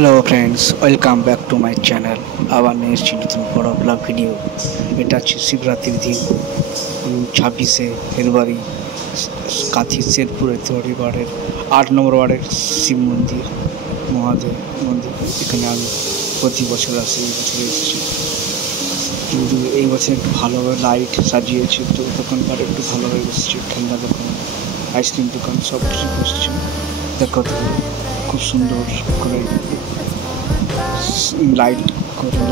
Hello friends, welcome back to my channel. আবার নিয়ে এসেছি নতুন বড় ব্লগ ভিডিও। এটা হচ্ছে শিবরাত্রির দিন 26শে ফেব্রুয়ারি, কাঁথি শেরপুর ওয়ার্ডের 8 নম্বর ওয়ার্ডের শিব মন্দির, মহাদেব মন্দির। এখানে আমি প্রতি বছর আসি, এই বছর এসেছি। কিন্তু এই বছর একটু ভালোভাবে লাইট সাজিয়েছে, তো দোকানপাট একটু ভালোভাবে বসছে, ঠান্ডা দোকান, আইসক্রিম দোকান সব কিছু বসছে। দেখো খুব সুন্দর করে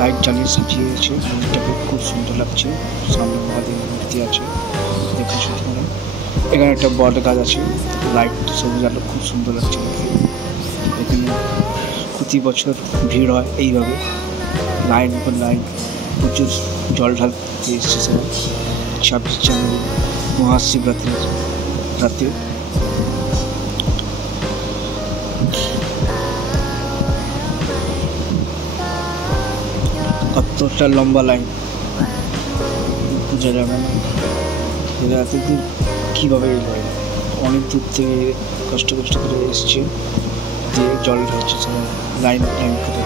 লাইট জ্বালিয়ে সাজিয়েছে মন্দিরটাকে, খুব সুন্দর লাগছে। সামনে মহাদেব মূর্তি আছে, দেখেছো তোমরা। এখানে একটা বট গাছ আছে, লাইট সবুজ আলো, খুব সুন্দর লাগছে। এখানে প্রতি বছর ভিড় হয় এইভাবে, লাইন পর লাইন, প্রচুর জল ঢালতে এসছে সবাই 26 জানুয়ারি মহাশিবরাত্রির রাতে। কতটা লম্বা লাইন বোঝা যাবে না, এত দূর কীভাবে এলো, অনেক দূর থেকে কষ্ট করে এসছে, দিয়ে জল ঢালছে সবাই লাইন করে।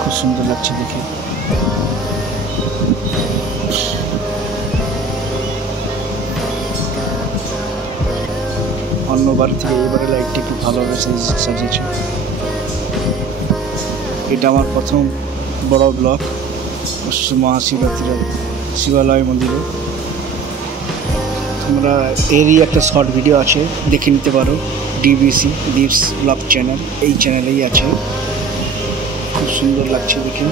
খুব সুন্দর লাগছে দেখে। অন্যবার থেকে এবারে লাইটটা একটু ভালোভাবে সাজিয়েছে। এটা আমার প্রথম বড় ব্লগ মহাশিবরাত্রির শিবালয় মন্দিরে। তোমরা এরই একটা শর্ট ভিডিও আছে, দেখে নিতে পারো। ডিবিসি দীপস ব্লগ চ্যানেল, এই চ্যানেলেই আছে। খুব সুন্দর লাগছে দেখে।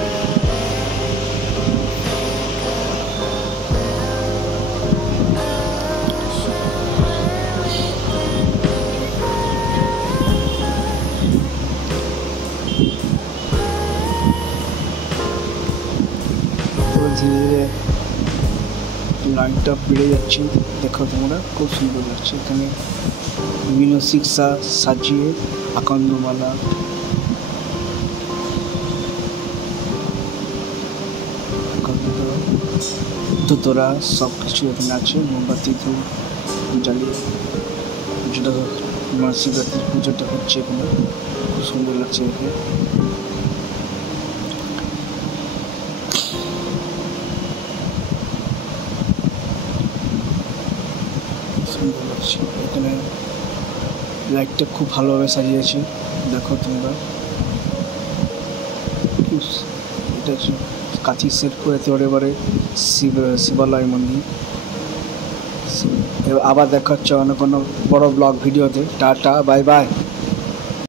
ধীরে ধীরে লাইনটা বেড়ে যাচ্ছে, দেখো তোমরা, খুব সুন্দর লাগছে। এখানে বিভিন্ন শিক্ষা সাজিয়ে আকন্দমালা, ধুতরা সব কিছু এখানে আছে। মোমবাতি ধূপ জ্বালিয়ে পুজোটা, মহাশিবরাত্রির পুজোটা হচ্ছে এখানে। খুব সুন্দর লাগছে এখানে। সুন্দর লাগছে এখানে, লাইটটা খুব ভালোভাবে সাজিয়েছে, দেখো তোমরা। এটা হচ্ছে কাঁথি শেরপুর এবারে শিবালয় মন্দির। আবার দেখা হচ্ছে অন্য কোনো বড় ব্লগ ভিডিওতে। Tata, bye bye.